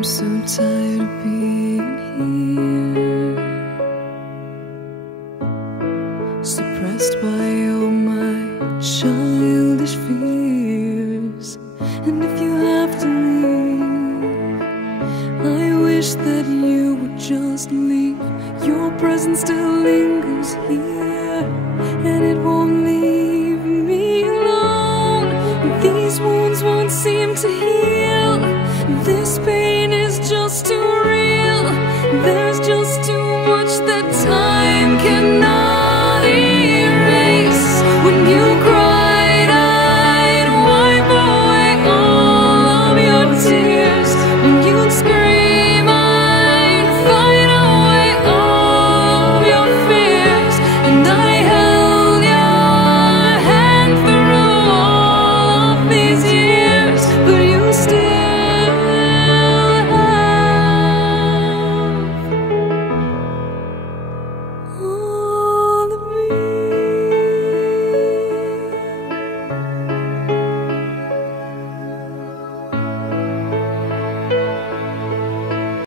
I'm so tired of being here, suppressed by all my childish fears. And if you have to leave, I wish that you would just leave. Your presence still lingers here, and it won't leave me alone. These wounds won't seem to heal. This pain is just too real. There's just